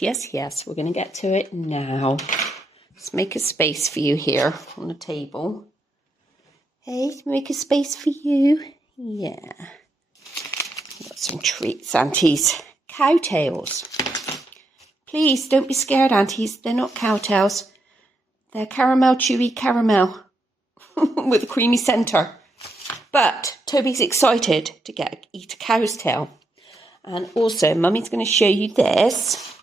yes, yes, yes. We're going to get to it now. Let's make a space for you here on the table. Hey, make a space for you. Yeah. Got some treats, aunties. Cowtails. Please don't be scared, aunties. They're not cowtails. They're caramel, chewy caramel with a creamy centre. But Toby's excited to eat a cow's tail. And also, Mummy's going to show you this.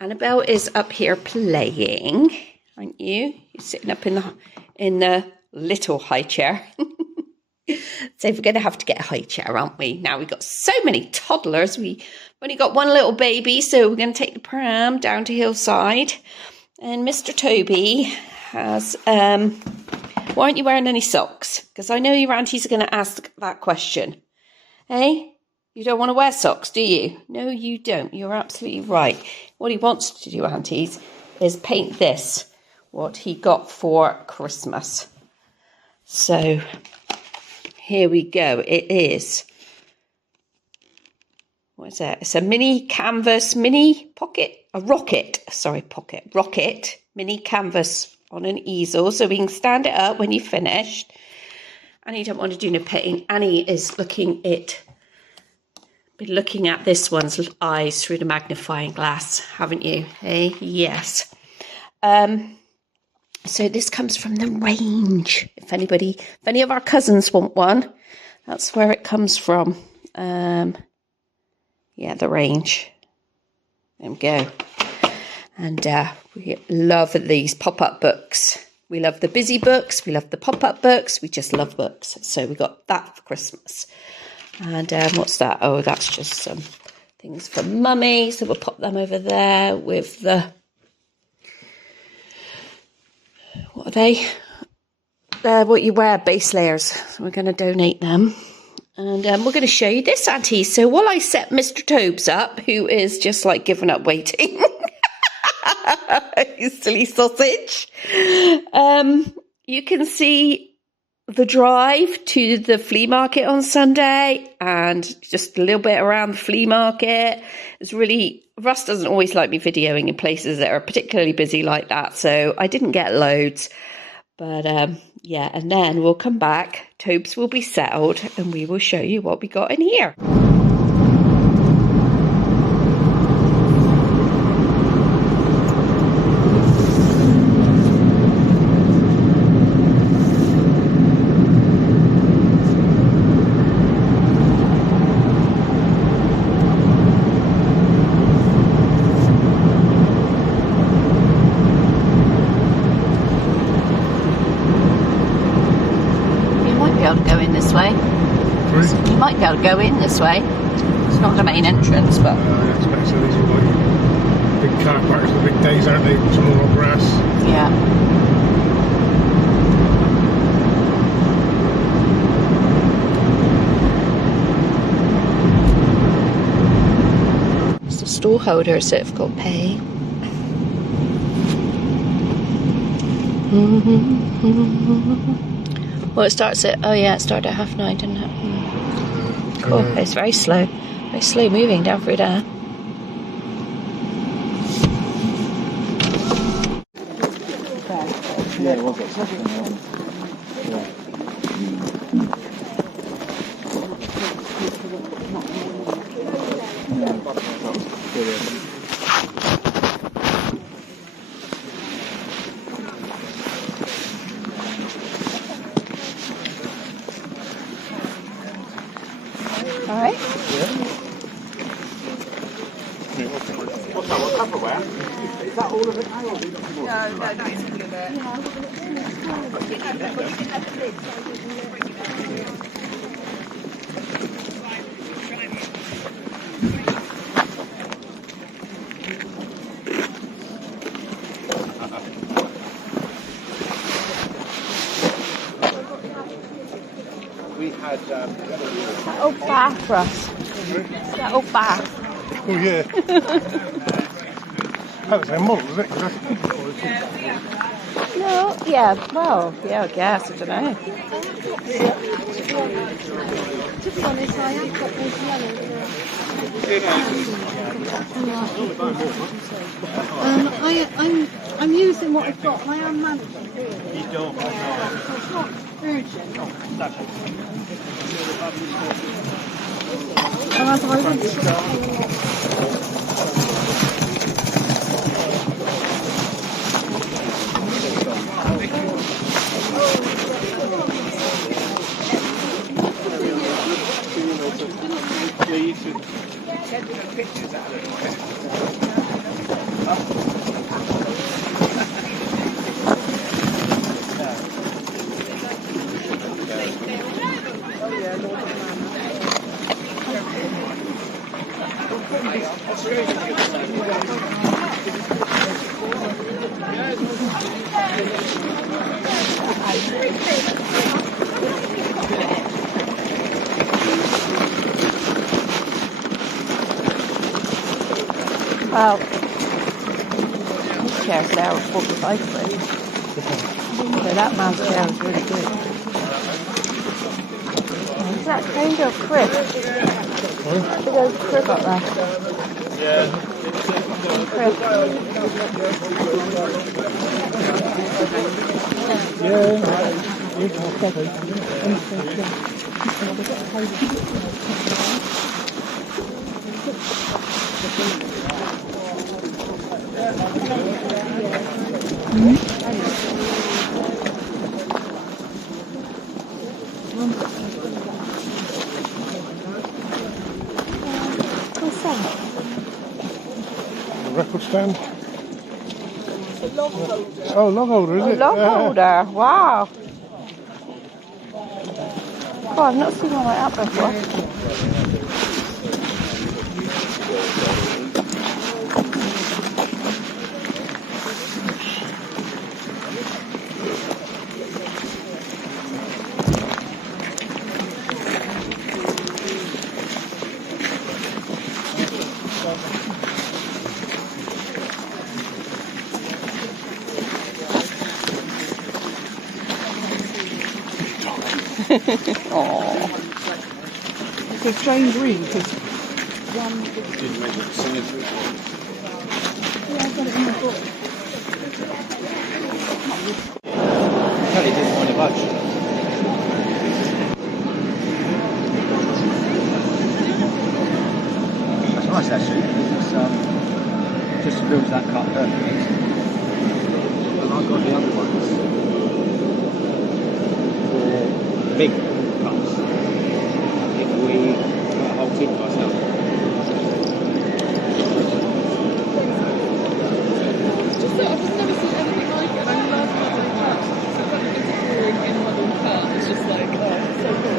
Annabelle is up here playing, aren't you? You're sitting up in the little high chair. So we're going to have to get a high chair, aren't we? Now we've got so many toddlers. We've only got one little baby, so we're going to take the pram down to Hillside. And Mr. Toby has... why aren't you wearing any socks? Because I know your aunties are going to ask that question. Hey? You don't want to wear socks, do you? No, you don't. You're absolutely right. What he wants to do, aunties, is paint this, what he got for Christmas. So, here we go. It is, what is that? It's a mini canvas, mini pocket, rocket, mini canvas on an easel, so we can stand it up when you're finished. Annie don't want to do no painting. Annie is been looking at this one's eyes through the magnifying glass, haven't you? Hey, yes. So this comes from the range. If any of our cousins want one, that's where it comes from. Yeah, the range. There we go. And we love these pop-up books. We love the busy books. We love the pop-up books. We just love books. So we got that for Christmas. And what's that? Oh, that's just some things for Mummy. So we'll pop them over there with the... What are they? What you wear, base layers. So we're going to donate them. And we're going to show you this, auntie. So while I set Mr. Tobes up, who is just like giving up waiting... You silly sausage. You can see the drive to the flea market on Sunday and just a little bit around the flea market. It's really, Russ doesn't always like me videoing in places that are particularly busy like that, so I didn't get loads. But yeah, and then we'll come back, Tobes will be settled, and we will show you what we got in here. You might be able to go in this way. It's not the main entrance, but... I expect so. These are like big car parks for big days, aren't they? Some more grass. Yeah. It's the stall holder, so it's got pay. Well, it starts at... Oh, yeah, it started at 9:30, didn't it? Cool. It's very slow moving down through there. Yeah, it was at All right. What's that? What Tupperware? Is that all of it now? Or No, that is all of We had that old bath, Russ. That old bath. Oh yeah. That's the same model, is it? No, yeah, well, yeah, I guess, I don't know. to be honest, I have got those yellow. I'm using what I've got. I am managing. It's not urgent. Well, this chair's there at 45 quid. So that man's chair is really good. Is that kind of crib? Big old crib up there. Yeah. Crib. What's that? The record stand. Oh, log holder, is it? Log holder, wow. Oh, I've not seen one like that before. Oh, Because Jane Green, because one. Didn't make it singing. Yeah, I've got it in my book. Kelly didn't want to budge. That's nice actually. It's, just builds that cut perfectly. And I've got the other ones for big cuts. If we got a whole tin myself. Just that I've just never seen anything like it, and I love modelling cuts. So kind of exploring in model cut. It's just like, oh, it's so cool.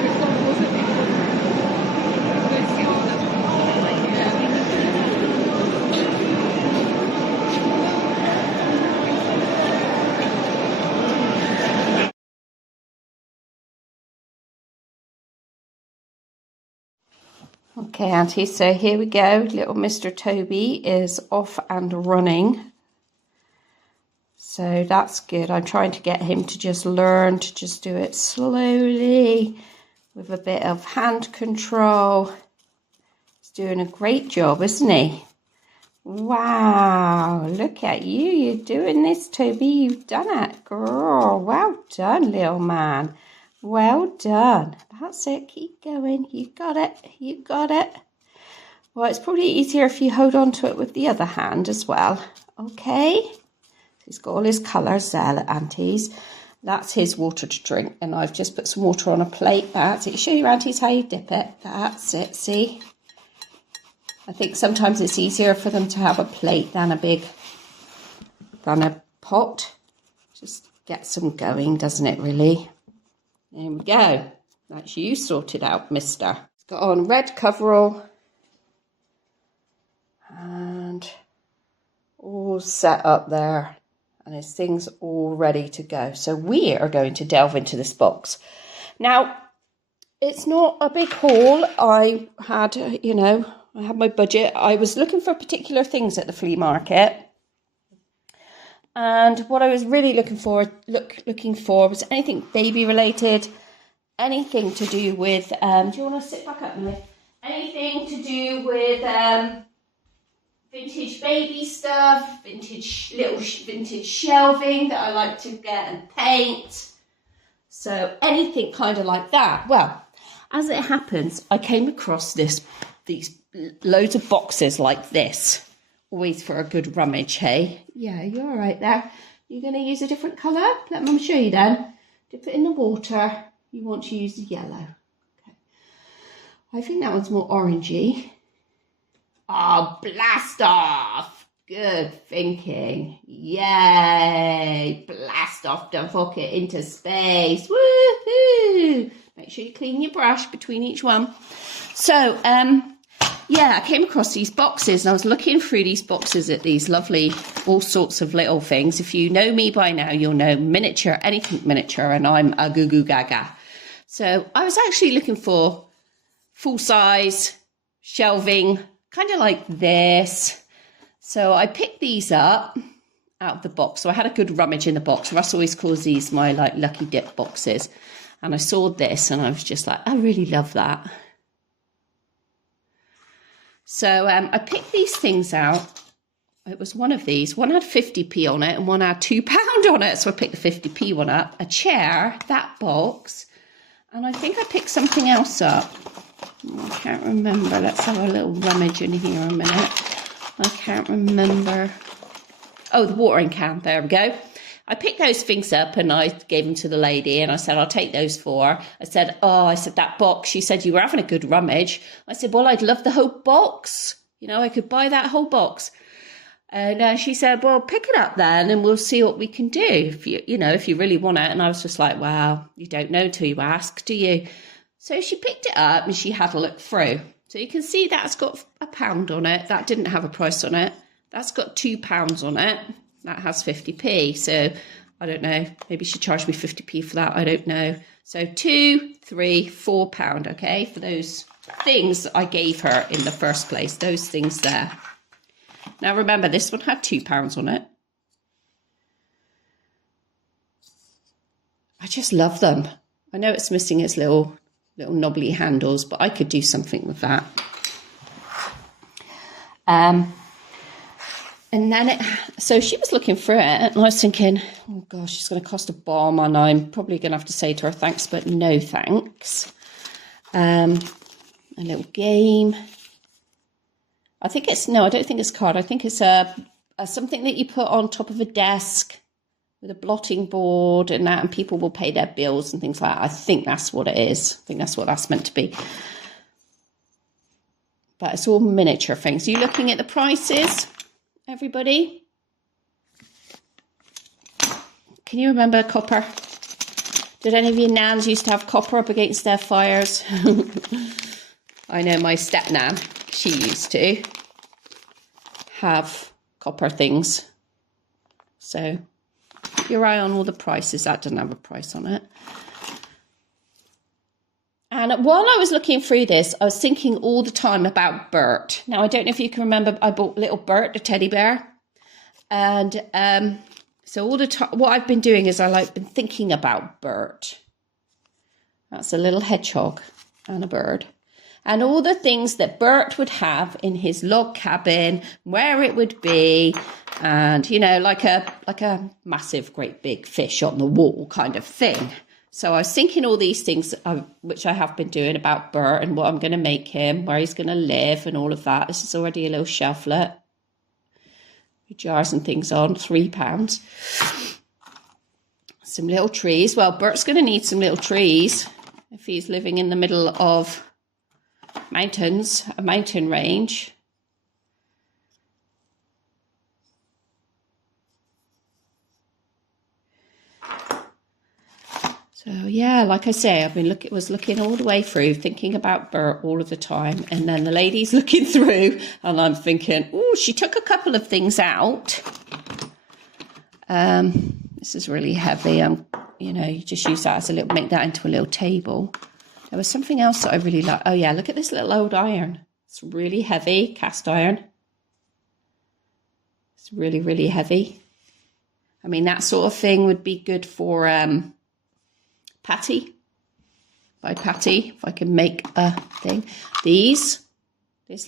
Which one was it? okay, Auntie, so here we go. Little Mr. Toby is off and running. So that's good. I'm trying to get him to just learn to just do it slowly with a bit of hand control. He's doing a great job, isn't he? Wow, look at you. You're doing this, Toby. You've done it. Girl, well done, little man. Well done. That's it. Keep going. You got it. You got it. Well, it's probably easier if you hold on to it with the other hand as well. Okay. He's got all his colours there, Aunties. That's his water to drink. And I've just put some water on a plate. That's it. Show your Aunties how you dip it. That's it. See? I think sometimes it's easier for them to have a plate than a pot. Just gets them going, doesn't it, really? There we go. That's you sorted out, mister. It's got on red coverall. And all set up there. And his thing's all ready to go. So we are going to delve into this box. Now, it's not a big haul. I had, I had my budget. I was looking for particular things at the flea market. And what I was really looking for was anything baby related, anything to do with, do you want to sit back up now? Anything to do with vintage baby stuff, vintage shelving that I like to get and paint. So anything kind of like that. Well, as it happens, I came across these loads of boxes like this. Always for a good rummage, hey? Yeah, you're all right there. You're going to use a different colour? Let Mum show you then. Dip it in the water. You want to use the yellow. Okay. I think that one's more orangey. Oh, blast off. Good thinking. Yay. Blast off the bucket into space. Woohoo. Make sure you clean your brush between each one. So, yeah, I came across these boxes and I was looking through these boxes at these lovely, all sorts of little things. If you know me by now, you'll know miniature, anything miniature, and I'm a goo-goo gaga. So I was actually looking for full-size shelving, kind of like this. So I picked these up out of the box. So I had a good rummage in the box. Russ always calls these my like lucky dip boxes. And I saw this and I was just like, I really love that. So I picked these things out. It was one of these. One had 50p on it and one had £2 on it. So I picked the 50p one up. A chair, that box. And I think I picked something else up. I can't remember. Let's have a little rummage in here a minute. I can't remember. Oh, the watering can. There we go. I picked those things up and I gave them to the lady and I said, I'll take those for her. I said, that box. She said, you were having a good rummage. I said, well, I'd love the whole box. You know, I could buy that whole box. And she said, well, pick it up then and we'll see what we can do if you really want it. And I was just like, wow, you don't know till you ask, do you? So she picked it up and she had a look through. So you can see that's got £1 on it. That didn't have a price on it. That's got £2 on it. That has 50p. So I don't know. Maybe she charged me 50p for that. I don't know. So £2, £3, £4, okay, for those things I gave her in the first place. Those things there. Now remember, this one had £2 on it. I just love them. I know it's missing its little knobbly handles, but I could do something with that. And then so she was looking through it and I was thinking, oh gosh, it's going to cost a bomb and I'm probably going to have to say to her, thanks, but no thanks. A little game. I don't think it's card. I think it's a something that you put on top of a desk with a blotting board and that, and people will pay their bills and things like that. I think that's what it is. I think that's what that's meant to be. But it's all miniature things. Are you looking at the prices, everybody? Can you remember copper? Did any of your nans used to have copper up against their fires? I know my step-nan, she used to have copper things. So keep your eye on all the prices. That doesn't have a price on it. And while I was looking through this, I was thinking all the time about Bert. Now, I don't know if you can remember, I bought little Bert, the teddy bear. And so all the time, what I've been doing is been thinking about Bert. That's a little hedgehog and a bird. And all the things that Bert would have in his log cabin, where it would be, and, you know, like a massive, great big fish on the wall kind of thing. So I was thinking all these things, which I have been doing about Bert and what I'm going to make him, where he's going to live and all of that. This is already a little shelflet. With jars and things on, £3. Some little trees. Well, Bert's going to need some little trees if he's living in the middle of mountains, a mountain range. So yeah, like I say, I've been looking all the way through, thinking about Bert all of the time, and then the lady's looking through, and I'm thinking, oh, she took a couple of things out. This is really heavy. You know, you just use that as make that into a little table. There was something else that I really like. Oh yeah, look at this little old iron. It's really heavy, cast iron. It's really, really heavy. I mean, that sort of thing would be good for Patty. By Patty, if I can make a thing. This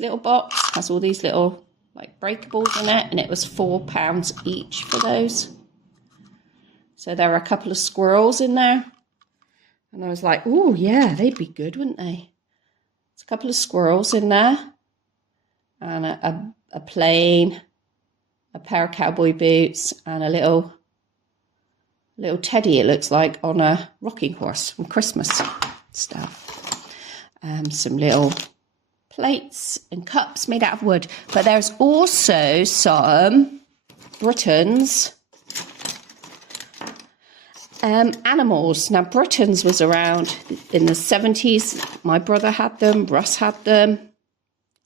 little box has all these little like breakables in it, and it was £4 each for those. So there are a couple of squirrels in there. And I was like, oh yeah, they'd be good, wouldn't they? There's a couple of squirrels in there. And a plane, a pair of cowboy boots, and a little teddy, it looks like, on a rocking horse from Christmas stuff. Some little plates and cups made out of wood. But there's also some Britons animals. Now, Britons was around in the 70s. My brother had them, Russ had them.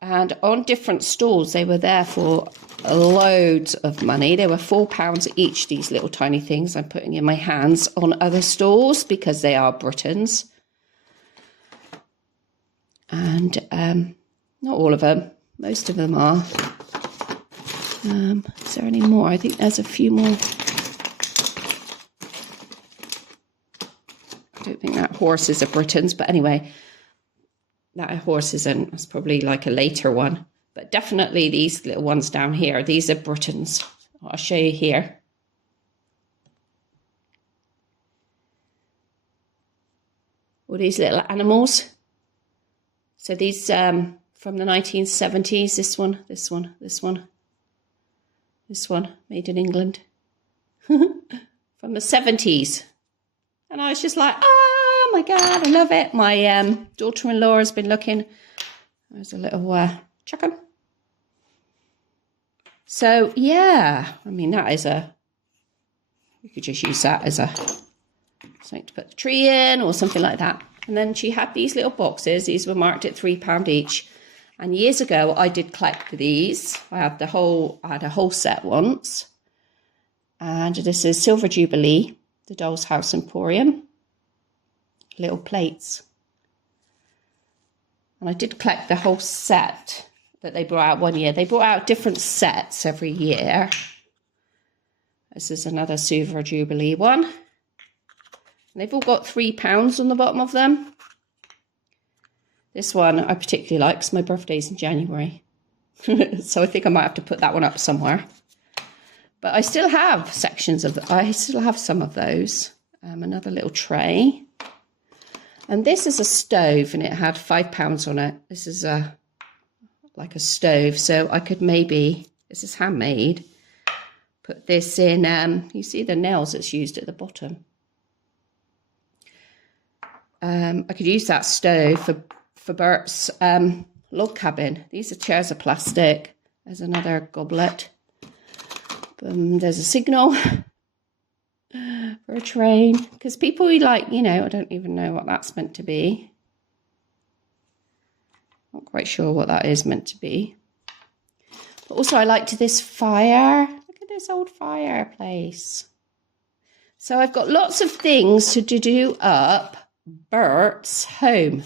And on different stalls, they were there for loads of money. They were £4 each, these little tiny things I'm putting in my hands, on other stalls because they are Britons. And not all of them, most of them are. Is there any more? I think there's a few more. I don't think that horse is a Britons, but anyway, that horse isn't. It's probably like a later one. But definitely these little ones down here, these are Britons. I'll show you here. All these little animals. So these from the 1970s, this one, made in England. From the 70s. And I was just like, oh my God, I love it. My daughter-in-law has been looking. There's a little chicken. So yeah, I mean, that is you could just use that as something to put the tree in or something like that. And then she had these little boxes. These were marked at £3 each. And years ago, I did collect these. I had a whole set once. And this is Silver Jubilee, the Doll's House Emporium. Little plates. And I did collect the whole set that they brought out one year. They brought out different sets every year. This is another Silver Jubilee one. And they've all got £3 on the bottom of them. This one I particularly like because my birthday's in January. So I think I might have to put that one up somewhere. But I still have I still have some of those. Another little tray. And this is a stove and it had £5 on it. This is like a stove. So I could maybe, this is handmade, put this in, you see the nails that's used at the bottom. I could use that stove for Bert's log cabin. These are chairs of plastic. There's another goblet. There's a signal for a train. Because people like, I don't even know what that's meant to be. Not quite sure what that is meant to be. But also I liked this fire. Look at this old fireplace. So I've got lots of things to do up Bert's home.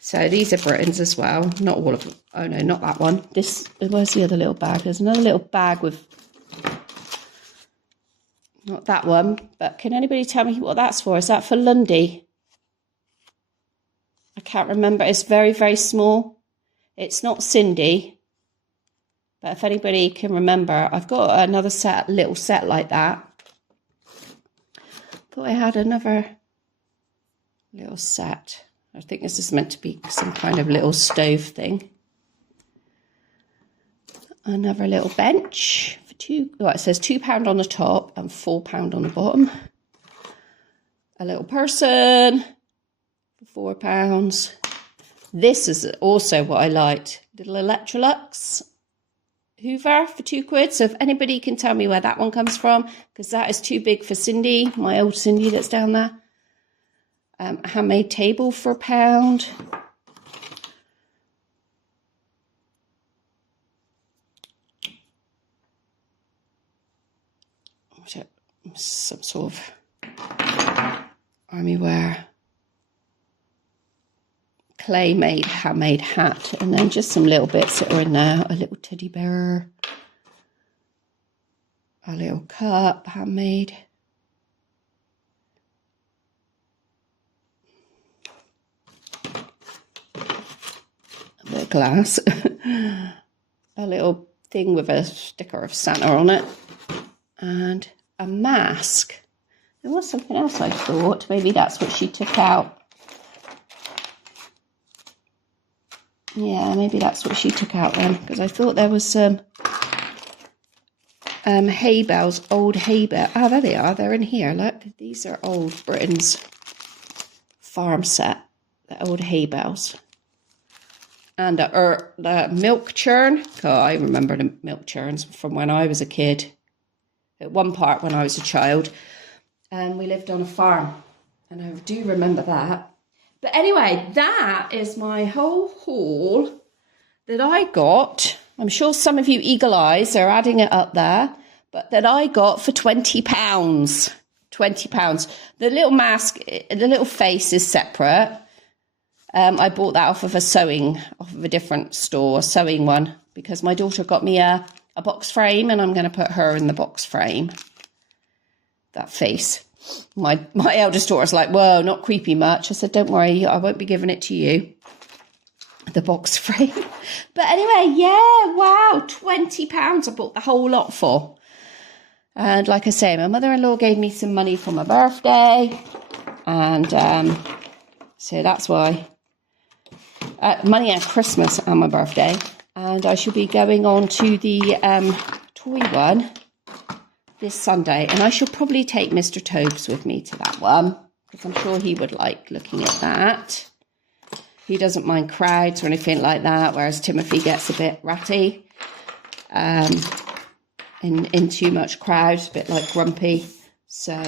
So these are Britons as well. Not all of them. Oh no, not that one. Where's the other little bag? There's another little bag with, not that one, but can anybody tell me what that's for? Is that for Lundy? I can't remember. It's very, very small. It's not Cindy. But if anybody can remember, I've got another little set like that. Thought I had another little set. I think this is meant to be some kind of little stove thing. Another little bench for it says £2 on the top and £4 on the bottom. A little person for £4. This is also what I liked. Little Electrolux Hoover for £2. So if anybody can tell me where that one comes from, because that is too big for Cindy, my old Cindy that's down there. Handmade table for £1. Some sort of army wear. Clay made handmade hat, and then just some little bits that are in there. A little teddy bear. A little cup, handmade. A bit of glass. A little thing with a sticker of Santa on it. And a mask. There was something else I thought. Maybe that's what she took out. Yeah, maybe that's what she took out then. Because I thought there was some hay bales, old hay bales. Oh, there they are. They're in here. Look, these are old Britain's farm set. The old hay bales. And the milk churn. Oh, I remember the milk churns from when I was a kid. At one part when I was a child. And we lived on a farm. And I do remember that. But anyway, that is my whole haul that I got. I'm sure some of you eagle eyes are adding it up there. But that I got for £20. £20. The little mask, the little face is separate. I bought that off of a different store, a sewing one. Because my daughter got me a box frame and I'm going to put her in the box frame. That face. My eldest daughter's like, whoa, not creepy much. I said, don't worry, I won't be giving it to you. The box frame. But anyway, yeah, wow, £20 I bought the whole lot for. And like I say, my mother-in-law gave me some money for my birthday. And so that's why. Money at Christmas and my birthday. And I shall be going on to the toy one this Sunday. And I shall probably take Mr. Tobes with me to that one. Because I'm sure he would like looking at that. He doesn't mind crowds or anything like that. Whereas Timothy gets a bit ratty. In too much crowd. A bit like grumpy. So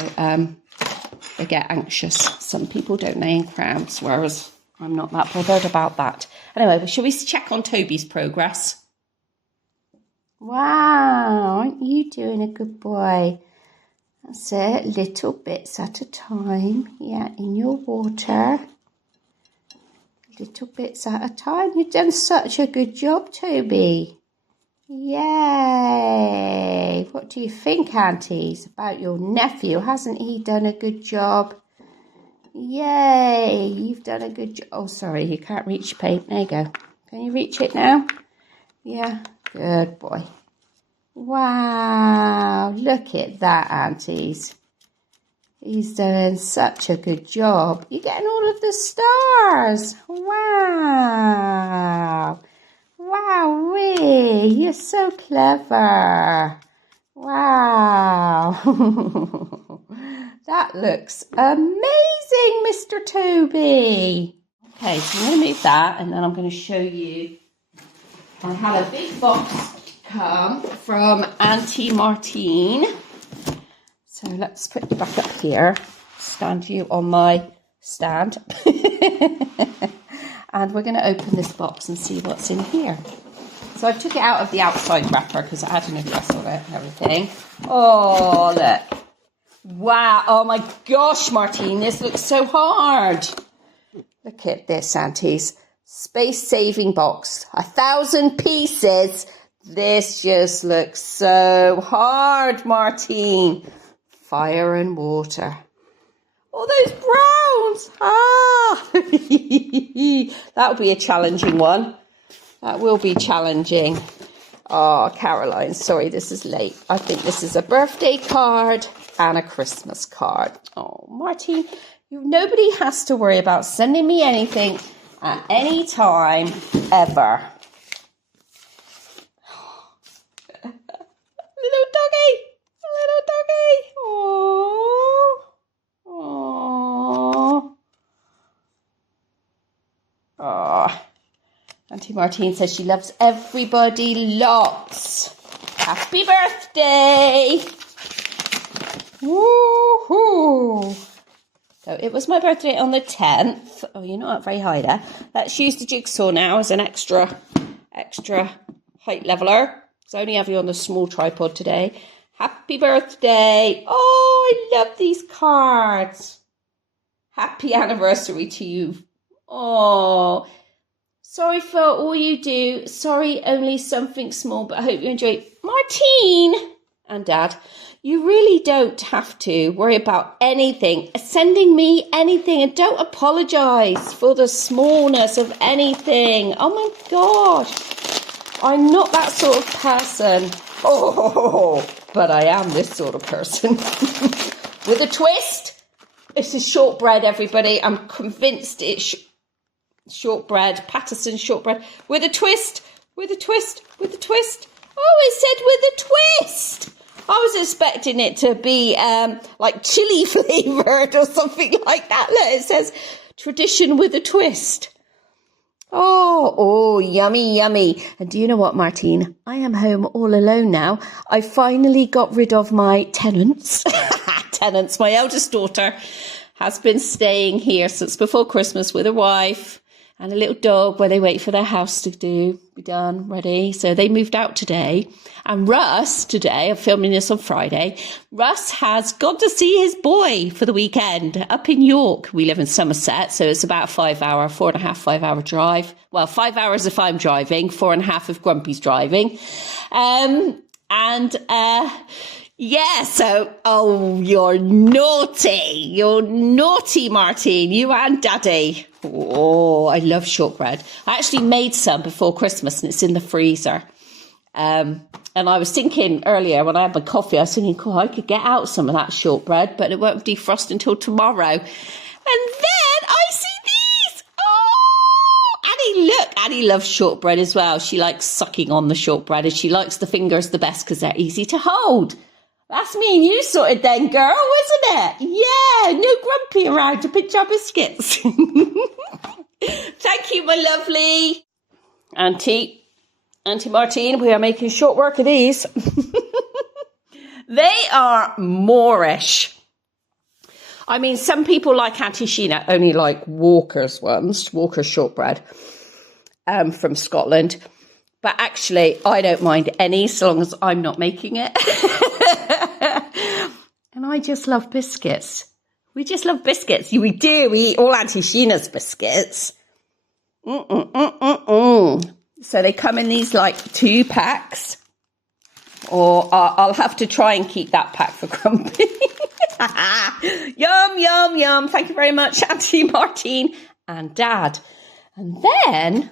they get anxious. Some people don't they in crowds. Whereas I'm not that bothered about that. Anyway, shall we check on Toby's progress? Wow, aren't you doing a good boy? That's it, little bits at a time. Yeah, in your water. Little bits at a time. You've done such a good job, Toby. Yay. What do you think, aunties, about your nephew? Hasn't he done a good job? Yay, you've done a good job. Oh, sorry, you can't reach your paper. There you go. Can you reach it now? Yeah, good boy. Wow, look at that, aunties. He's doing such a good job. You're getting all of the stars. Wow. Wowee, you're so clever. Wow. That looks amazing, Mr. Toby. Okay, so I'm going to move that and then I'm going to show you. I had a big box come from Auntie Martine. So let's put you back up here. Stand you on my stand. And we're going to open this box and see what's in here. So I took it out of the outside wrapper because it had an address on it and everything. Oh, look. Wow. Oh, my gosh, Martine. This looks so hard. Look at this, aunties. Space-saving box. 1,000 pieces. This just looks so hard, Martine. Fire and water. Oh, those browns. Ah. That will be a challenging one. That will be challenging. Oh, Caroline, sorry, this is late. I think this is a birthday card and a Christmas card. Oh, Martine, nobody has to worry about sending me anything at any time, ever. Little doggy. Little doggy. Oh. Oh. Oh. Auntie Martine says she loves everybody lots. Happy birthday! Woohoo! So it was my birthday on the 10th. Oh, you're not up very high there. Let's use the jigsaw now as an extra height leveler. So I only have you on the small tripod today. Happy birthday! Oh, I love these cards. Happy anniversary to you. Oh. Sorry for all you do. Sorry, only something small, but I hope you enjoy it. Martine! and Dad, you really don't have to worry about anything, sending me anything, and don't apologise for the smallness of anything. Oh my gosh, I'm not that sort of person. Oh, but I am this sort of person. With a twist. This is shortbread, everybody. I'm convinced it's shortbread, Patterson shortbread. With a twist, with a twist, with a twist. Oh, it said with a twist. I was expecting it to be like chili flavoured or something like that. Look, it says tradition with a twist. Oh, yummy, yummy. And do you know what, Martine? I am home all alone now. I finally got rid of my tenants. Tenants. My eldest daughter has been staying here since before Christmas with her wife and a little dog where they wait for their house to be done, ready. So they moved out today. And Russ, today, I'm filming this on Friday, Russ has gone to see his boy for the weekend up in York. We live in Somerset, so it's about 5 hour drive. Well, 5 hours if I'm driving, 4.5 if Grumpy's driving. Yeah, so, you're naughty, Martine, you and Daddy. Oh, I love shortbread. I actually made some before Christmas and it's in the freezer. And I was thinking earlier when I had my coffee, I was thinking, cool, I could get out some of that shortbread, but it won't defrost until tomorrow. And then I see these. Oh, Annie, look, Annie loves shortbread as well. She likes sucking on the shortbread and she likes the fingers the best because they're easy to hold. That's me and you sorted then, girl, wasn't it? Yeah, no Grumpy around to pinch our biscuits. Thank you, my lovely Auntie Martine, we are making short work of these. They are Moorish. I mean, some people like Auntie Sheena only like Walker's ones, Walker's shortbread from Scotland. But actually, I don't mind any so long as I'm not making it. And I just love biscuits. We just love biscuits. We do. We eat all Auntie Sheena's biscuits. So they come in these like 2 packs. Or I'll have to try and keep that pack for Grumpy. Yum, yum, yum. Thank you very much, Auntie Martine and Dad. And then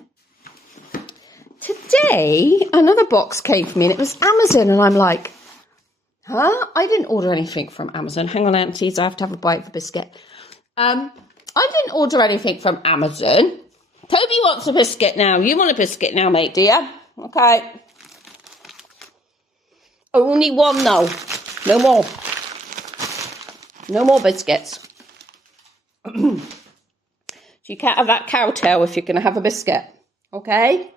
today, another box came for me and it was Amazon. And I'm like, huh? I didn't order anything from Amazon. Hang on, Aunties. I have to have a bite of the biscuit. I didn't order anything from Amazon. Toby wants a biscuit now. You want a biscuit now, mate, do you? Okay. Only one, though. No more. No more biscuits. So you can't have that cow tail if you're going to have a biscuit. Okay?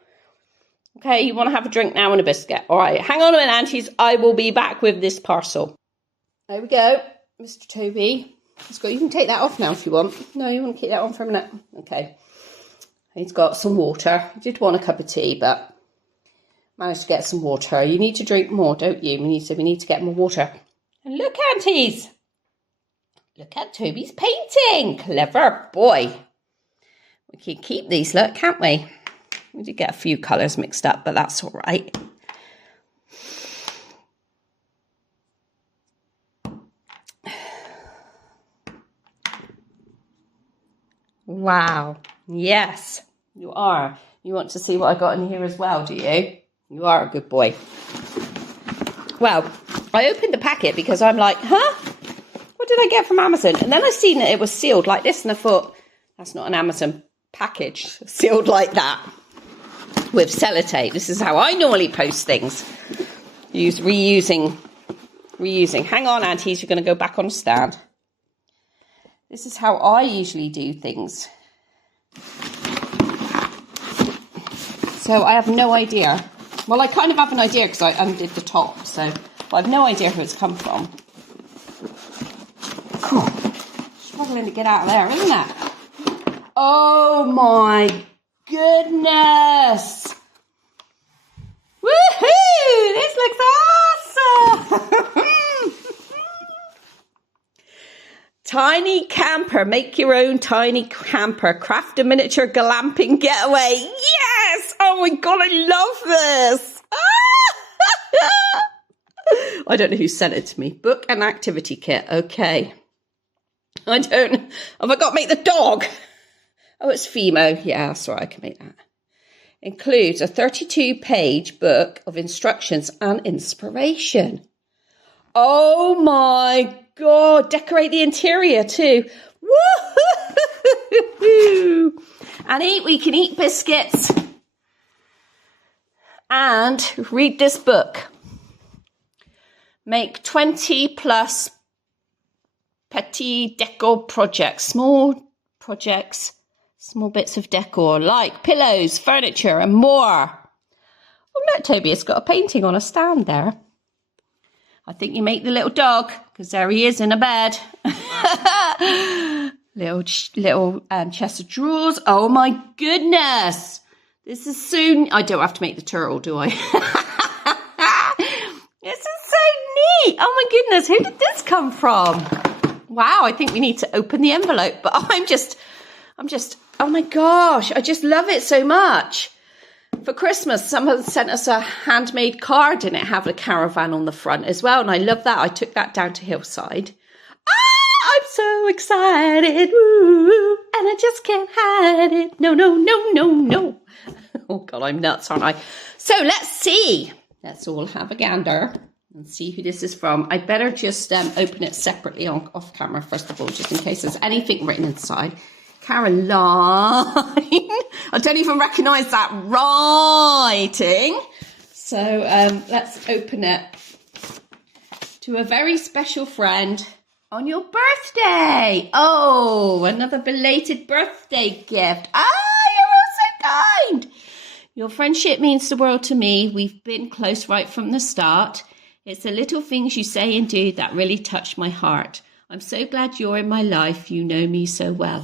Okay, you want to have a drink now and a biscuit. All right, hang on a minute, Aunties. I will be back with this parcel. There we go. Mr. Toby. You can take that off now if you want. No, you want to keep that on for a minute? Okay. He's got some water. He did want a cup of tea, but managed to get some water. You need to drink more, don't you? We need to get more water. And look, Aunties. Look at Toby's painting. Clever boy. We can keep these, look, can't we? We did get a few colours mixed up, but that's all right. Wow. Yes, you are. You want to see what I got in here as well, do you? You are a good boy. Well, I opened the packet because I'm like, huh? What did I get from Amazon? And then I seen that it was sealed like this and I thought, that's not an Amazon package sealed like that with sellotape. This is how I normally post things. Reusing. Hang on, Aunties, you're going to go back on stand. This is how I usually do things. So I have no idea. Well, I kind of have an idea because I undid the top. But I have no idea who it's come from. Cool. Struggling to get out of there, isn't it? Oh my goodness. Woohoo! This looks awesome. Tiny camper. Make your own tiny camper. Craft a miniature glamping getaway. Yes! Oh my God, I love this. I don't know who sent it to me. Book and activity kit. Okay. Have I got to make the dog? Oh, it's Fimo. Yeah, that's right. I can make that. Includes a 32-page book of instructions and inspiration. Oh my God. Decorate the interior too. Woo! And we can eat biscuits and read this book. Make 20 plus petit decor projects, small bits of decor like pillows, furniture and more. Oh look, Toby has got a painting on a stand there. I think you make the little dog, because there he is in a bed. little chest of drawers. Oh my goodness. This is soon. I don't have to make the turtle, do I? This is so neat. Oh my goodness. Who did this come from? Wow. I think we need to open the envelope, but I'm just, oh my gosh. I just love it so much. For Christmas, someone sent us a handmade card and it had a caravan on the front as well. And I love that. I took that down to Hillside. I'm so excited. Woo, and I just can't hide it. No. Oh, God, I'm nuts, aren't I? So let's see. Let's all have a gander and see who this is from. I better just open it separately off camera, first of all, just in case there's anything written inside. Caroline. I don't even recognise that writing. So let's open it. To a very special friend on your birthday. Oh, another belated birthday gift. You're all so kind. Your friendship means the world to me. We've been close right from the start. It's the little things you say and do that really touch my heart. I'm so glad you're in my life. You know me so well.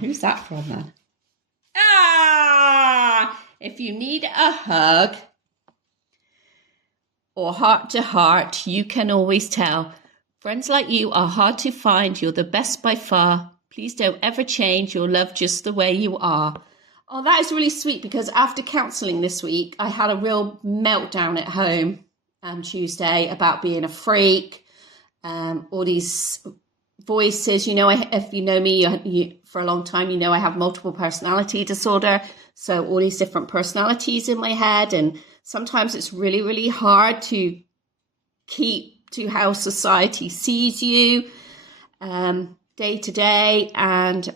Who's that from then? If you need a hug or heart to heart, you can always tell. Friends like you are hard to find. You're the best by far. Please don't ever change. You're loved just the way you are. Oh, that is really sweet, because after counselling this week, I had a real meltdown at home on Tuesday about being a freak. All these voices, if you know me for a long time, I have multiple personality disorder. So all these different personalities in my head. And sometimes it's really, really hard to keep to how society sees you day to day. And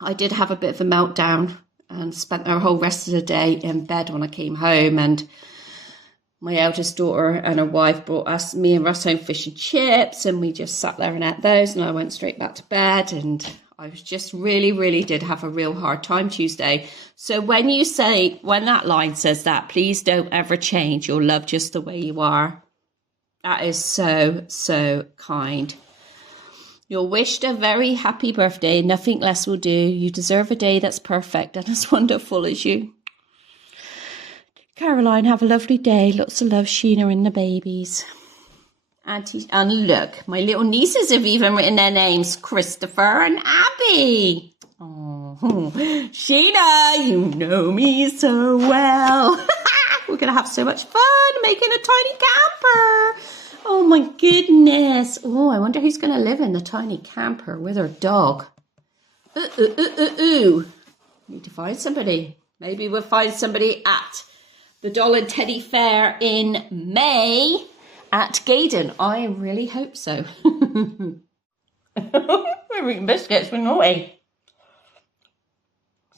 I did have a bit of a meltdown and spent the whole rest of the day in bed when I came home. And my eldest daughter and her wife brought me and Russ home fish and chips, and we just sat there and ate those, and I went straight back to bed. And I was just really did have a real hard time Tuesday. So when that line says that, please don't ever change, you're loved just the way you are, that is so kind. You're wished a very happy birthday. Nothing less will do. You deserve a day that's perfect and as wonderful as you. Caroline, have a lovely day. Lots of love, Sheena and the babies. Auntie, and look, my little nieces have even written their names, Christopher and Abby. Oh, Sheena, you know me so well. We're going to have so much fun making a tiny camper. Oh my goodness. Oh, I wonder who's going to live in the tiny camper with her dog. Need to find somebody. Maybe we'll find somebody at the Doll and Teddy Fair in May at Gaydon. I really hope so. We're eating biscuits, we're naughty.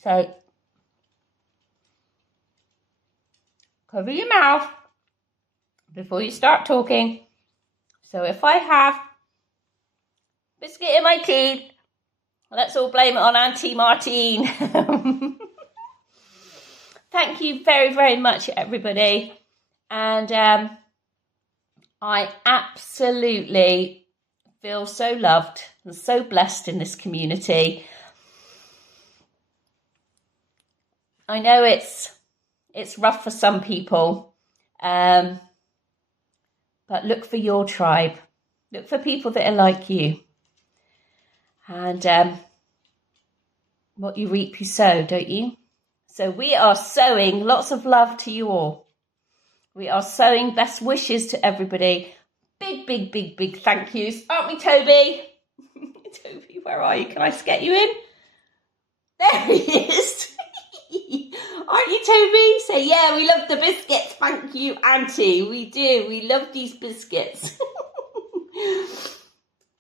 So, cover your mouth before you start talking. So if I have biscuit in my teeth, let's all blame it on Auntie Martine. Thank you very, very much, everybody. And I absolutely feel so loved and so blessed in this community. I know it's rough for some people, but look for your tribe. Look for people that are like you. And what you reap, you sow, don't you? So we are sowing lots of love to you all. We are sowing best wishes to everybody. Big, big, big, big thank yous. Aren't we, Toby? Toby, where are you? Can I just get you in? There he is. Aren't you, Toby? Say, yeah, we love the biscuits. Thank you, Auntie. We do. We love these biscuits.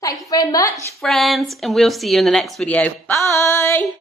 Thank you very much, friends. And we'll see you in the next video. Bye.